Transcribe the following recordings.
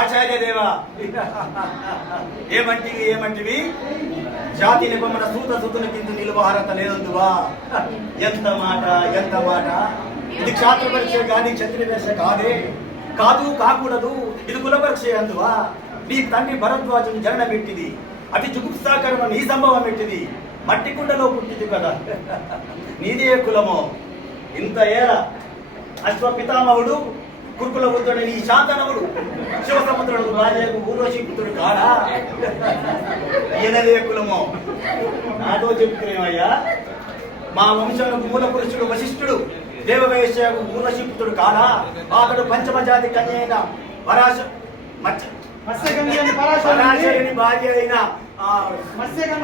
ఆచార్య దేవా ఏమంటివి జాతి నిబమన సూత సుతుని కింద నిలువహారత లేదందువా. ఎంత మాట ఇది క్షాత్ర పరీక్ష కానీ క్షత్రియ వేష కాదు కాకూడదు, ఇది కుల పరీక్ష అందువా. నీ తండ్రి భరద్వాజుని జరణ పెట్టిది, అతి జుగుప్సాకరణ నీ సంభవం పెట్టిది, మట్టి కుండలో పుట్టిది కదా, నీదే కులమో. ఇంత ఏళ అశ్వపితామహుడు కురుకుల బుద్ధుడు నీ శాంతనవుడు శివసముద్రుడు రాజయ్యకు ఊర్వశి పుత్రుడు కాడా, ఈయనదే కులమో. నాతో చెప్తున్నామయ్యా, మా వంశంలో మూల పురుషుడు వశిష్ఠుడు దేవవైశ్యకు ఊర్వశి పుత్రుడు కాడా. అతడు పంచమజాతి కన్యైన పరాశరుని భార్య అయిన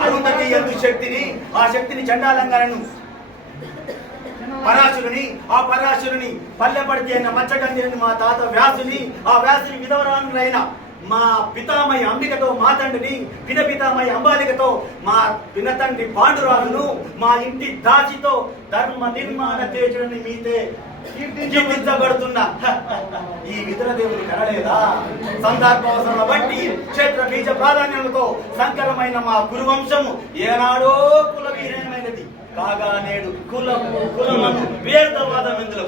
అరుంధతి యందు శక్తిని, ఆ శక్తిని చండాలంగాను ఆ పరాశరుని పల్లెపడితే అయిన మచ్చగంధి మా తాత వ్యాసుని, ఆ వ్యాసుని విధవరానులైన మా పితామయ్య అంబికతో మా తండ్రిని, పినపితామయ్య అంబాలికతో మా పినతండ్రి పాండురాజును, మా ఇంటి దాచితో ధర్మ నిర్మాణ తేజుని మీతే కీర్తించబడుతున్న ఈ విదురదేవుని కనలేదా. సందర్భావసరాల బట్టి క్షేత్ర బీజ ప్రాధాన్యములతో సంకరమైన మా గురువంశము ఏనాడో కులవీనమైనది కాగా నేడు కులము వ్యర్థవాదం ఇందులో.